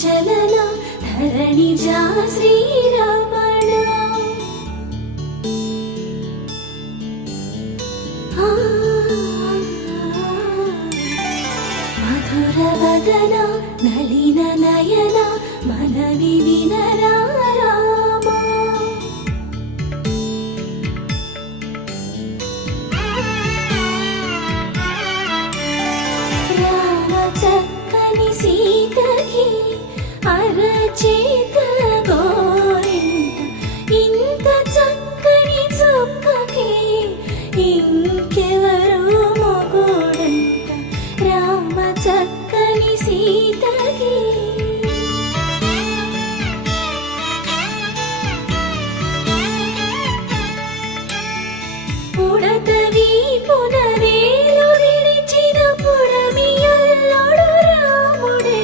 చలన ధరణిజా శ్రీరమణ మధుర వదన నళిన నయన మనవి వినరా రామా రామ చక్కని సీతకి అరచేత గోరింట ఇంత చక్కని చుక్కకి ఇంకెవరు మొగుడంట రామ చక్కని సీతకి పుడతవి పునరేలు విడిచిన పుడమియల్లుడు రాముడే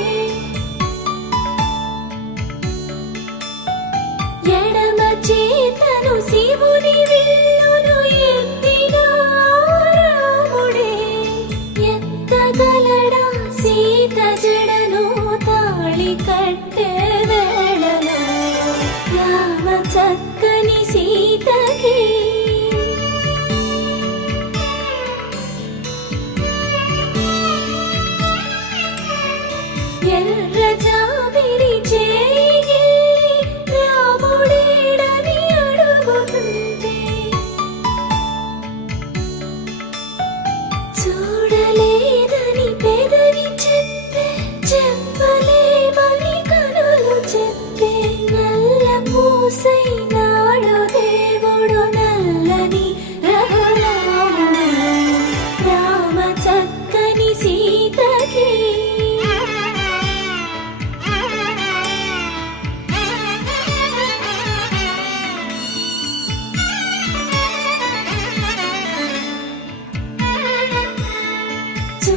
ఎడమ చేతను శివుని విల్లును ఎత్తిన రాముడే ఎత్తగలడా సీత జడను తాళి కట్టే వేళలో రామ చక్కని సీతకి ఎర్ర జాబిలి చేయి రాముడేడని అడుగుతుంటే చూడలేదని పెదవి చెప్పే చెప్పలేమని కనులు చెప్పే నల్ల పూసై నాడు దేవుడు నల్లని రఘురాముడు రామ చక్కని సీతకి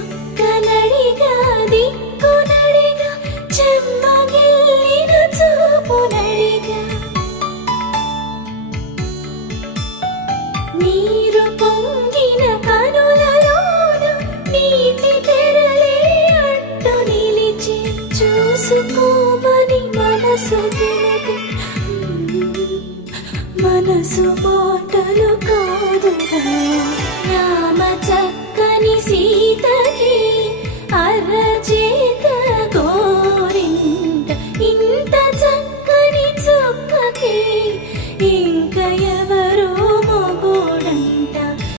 చుక్కనడిగా దిక్కునడిగా చెమ్మగిల్లిన చూపునడిగా నీరు పొంగిన కనులలోన నీటి తెరలే అడ్డు నిలిచి చూసుకోమని మనసు తెలుగు మనసు మాటలు కాదుగా రామ చక్కని సీతకి అరచేత గోరింట ఇంత చక్కని చుక్కకి ఇంక